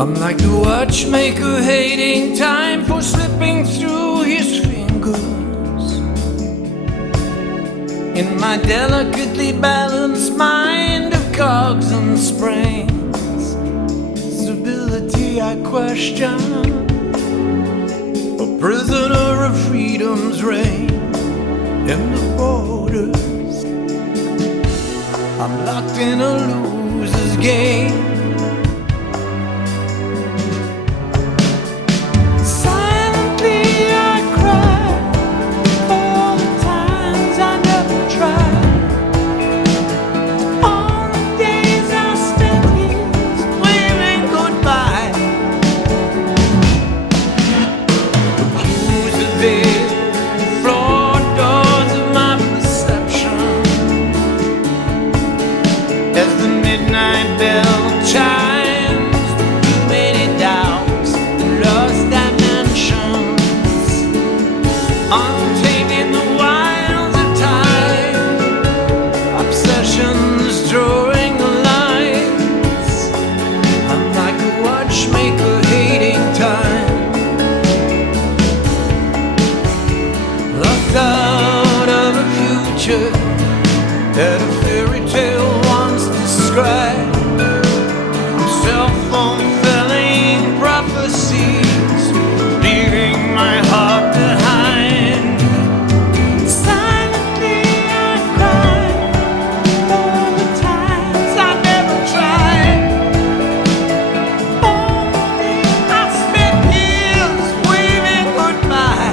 I'm like the watchmaker hating time for slipping through his fingers. In my delicately balanced mind of cogs and springs, stability I question, a prisoner of freedom's reign in the borders. I'm locked in a loser's game. That a fairy tale once described, self-fulfilling prophecies, leaving my heart behind. Silently I cry for the times I never tried. Only I spent years waving goodbye.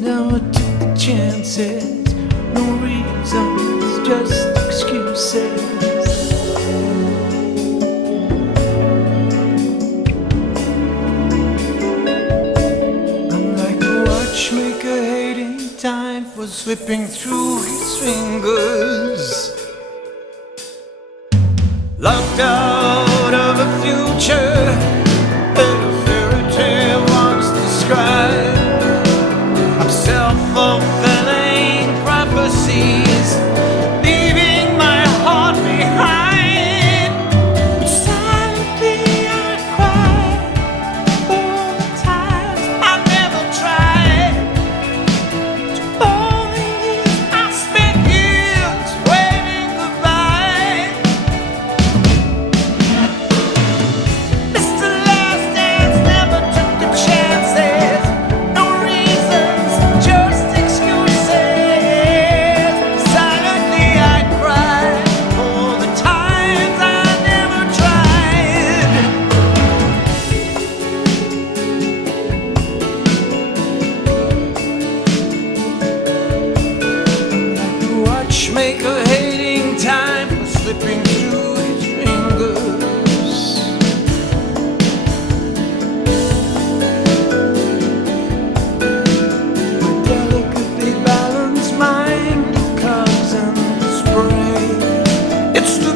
Never took the chances, no reasons, just excuses. I'm like a watchmaker hating time for slipping through his fingers. Locked out of a future that a fairy tale once described. Self-fulfilling prophecies, leaving my heart behind. But silently I cry for the times I never tried. To all the years I spent years waving goodbye. Mr. Last Dance never took the chances. No reasons, just excuses. Silently I cried for the times I never tried. Like the watchmaker hating time for slipping through his fingers. Delicately balanced mind of clouds and spray. It's the